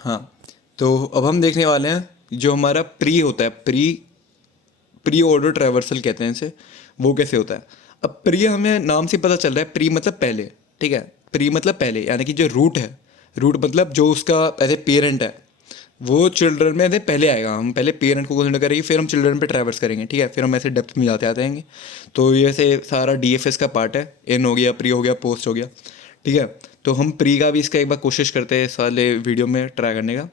हाँ, तो अब हम देखने वाले हैं जो हमारा प्री होता है, प्री ऑर्डर ट्रैवर्सल कहते हैं इसे, वो कैसे होता है। अब प्री हमें नाम से पता चल रहा है, प्री मतलब पहले, ठीक है। प्री मतलब पहले, यानी कि जो रूट है, रूट मतलब जो उसका एज ए पेरेंट है, वो चिल्ड्रन में ऐसे पहले आएगा। हम पहले पेरेंट को कंसिडर करेंगे, फिर हम चिल्ड्रन पे ट्रैवर्स करेंगे, ठीक है। फिर हम ऐसे डेप्थ में जाते आते रहेंगे। तो ये ऐसे सारा डीएफएस का पार्ट है। इन हो गया, प्री हो गया, पोस्ट हो गया, ठीक है। तो हम प्री का भी इसका एक बार कोशिश करते हैं इस वाले वीडियो में ट्राई करने का।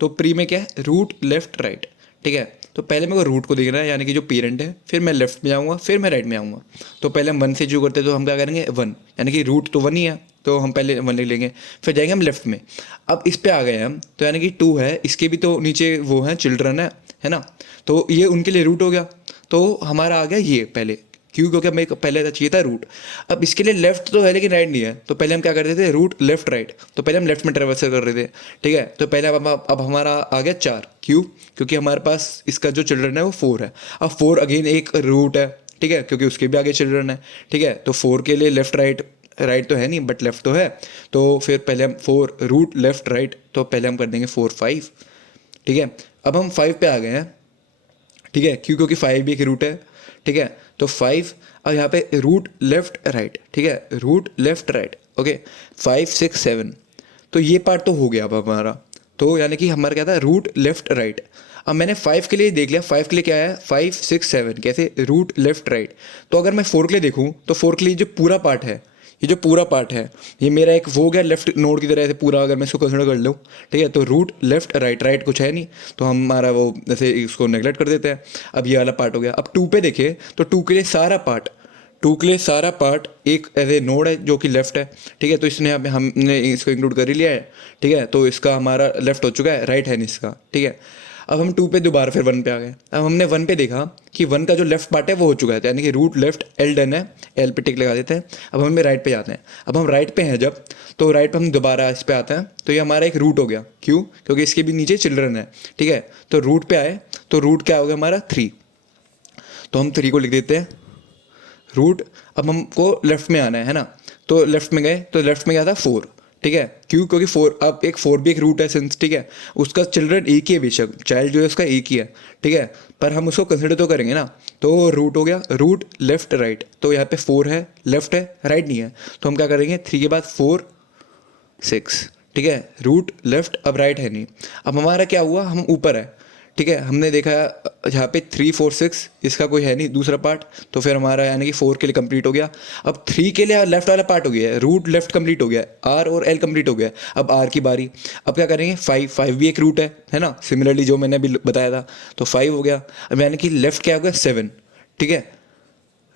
तो प्री में क्या है, रूट लेफ्ट राइट, ठीक है। तो पहले मेरे को रूट को देखना है, यानी कि जो पेरेंट है, फिर मैं लेफ्ट में जाऊँगा, फिर मैं राइट में आऊँगा। तो पहले हम वन से शुरू करते हैं, तो हम क्या करेंगे, वन, यानी कि रूट तो वन ही है, तो हम पहले वन लिख लेंगे। फिर जाएंगे हम लेफ्ट में। अब इस पे आ गए हम, तो यानी कि टू है, इसके भी तो नीचे वो हैं चिल्ड्रन है ना। तो ये उनके लिए रूट हो गया। तो हमारा आ गया ये पहले, क्यों, क्योंकि हमें पहले चाहिए था रूट। अब इसके लिए लेफ्ट तो है लेकिन राइट नहीं है, तो पहले हम क्या करते थे, रूट लेफ्ट राइट। तो पहले हम लेफ्ट में ट्रेवर्सल कर रहे थे, ठीक है। तो पहले अब हमारा आ गया चार, क्यों, क्योंकि हमारे पास इसका जो चिल्ड्रन है वो फोर है। अब फोर अगेन एक रूट है, ठीक है, क्योंकि उसके भी आगे चिल्ड्रन है, ठीक है। तो फोर के लिए लेफ्ट राइट, राइट तो है नहीं बट लेफ्ट तो है। तो फिर पहले हम फोर रूट लेफ्ट राइट, तो पहले हम कर देंगे फोर फाइव, ठीक है। अब हम फाइव पे आ गए हैं, ठीक है, क्यों, क्योंकि फाइव भी एक रूट है, ठीक है। तो फाइव, अब यहाँ पे रूट लेफ्ट राइट, ठीक है, root left right, okay. Five six seven, तो ये पार्ट तो हो गया अब हमारा। तो यानी कि हमारा क्या था, रूट लेफ्ट राइट। अब मैंने फाइव के लिए देख लिया, फाइव के लिए क्या है, फाइव सिक्स सेवन कैसे, रूट लेफ्ट राइट। तो अगर मैं फोर के लिए देखूँ, तो फोर के लिए जो पूरा पार्ट है, ये जो पूरा पार्ट है, ये मेरा एक वो हो गया लेफ्ट नोड की तरह से पूरा, अगर मैं इसको कंसिडर कर लूँ, ठीक है। तो रूट लेफ्ट राइट, राइट कुछ है नहीं, तो हमारा वो जैसे इसको नेगलेक्ट कर देते हैं। अब ये वाला पार्ट हो गया। अब टू पे देखें, तो टू के लिए सारा पार्ट, टू के लिए सारा पार्ट एक एज ए नोड है जो कि लेफ्ट है, ठीक है। तो इसने हमने इसको इंक्लूड कर ही लिया है, ठीक है। तो इसका हमारा लेफ्ट हो चुका है, राइट है नहीं इसका, ठीक है। अब हम टू पे दोबारा फिर वन पे आ गए। अब हमने वन पे देखा कि वन का जो लेफ्ट पार्ट है वो हो चुका है, यानी कि रूट लेफ्ट एल डन है, एल पे टिक लगा देते हैं। अब हमें राइट पे जाते हैं। अब हम राइट पे हैं जब, तो राइट पे हम दोबारा इस पे आते हैं, तो ये हमारा एक रूट हो गया, क्यों, क्योंकि इसके भी नीचे चिल्ड्रन है, ठीक है। तो रूट पे आए, तो रूट क्या हो गया हमारा, थ्री। तो हम थ्री को लिख देते हैं रूट। अब हमको लेफ्ट में आना है ना। तो लेफ्ट में गए, तो लेफ्ट में क्या था, फोर, ठीक है, क्यों, क्योंकि फोर, अब एक फोर भी एक रूट है सिंस, ठीक है। उसका चिल्ड्रन एक ही है, बेशक चाइल्ड जो है उसका एक ही है, ठीक है, पर हम उसको कंसिडर तो करेंगे ना। तो रूट हो गया, रूट लेफ्ट राइट। तो यहाँ पे फोर है, लेफ्ट है, राइट नहीं है। तो हम क्या करेंगे, थ्री के बाद फोर सिक्स, ठीक है, रूट लेफ्ट, अब राइट है नहीं। अब हमारा क्या हुआ, हम ऊपर है, ठीक है। हमने देखा यहाँ पे थ्री फोर सिक्स, इसका कोई है नहीं दूसरा पार्ट, तो फिर हमारा यानी कि फोर के लिए कंप्लीट हो गया। अब थ्री के लिए लेफ्ट वाला पार्ट हो गया है, रूट लेफ्ट कंप्लीट हो गया है, आर और एल कंप्लीट हो गया है। अब आर की बारी। अब क्या करेंगे, फाइव, फाइव भी एक रूट है ना, सिमिलरली जो मैंने अभी बताया था। तो फाइव हो गया। अब यानी कि लेफ्ट क्या हो गया, सेवन, ठीक है,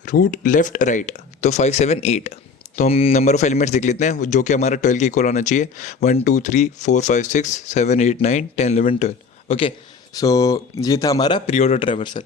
रूट लेफ्ट राइट। तो फाइव सेवन एट। तो हम नंबर ऑफ एलिमेंट्स देख लेते हैं जो कि हमारा 12 के इक्वल होना चाहिए, 1 2 3 4 5 6 7 8 9 10 11 12, ओके। सो ये था हमारा प्री ऑर्डर ट्रैवर्सल।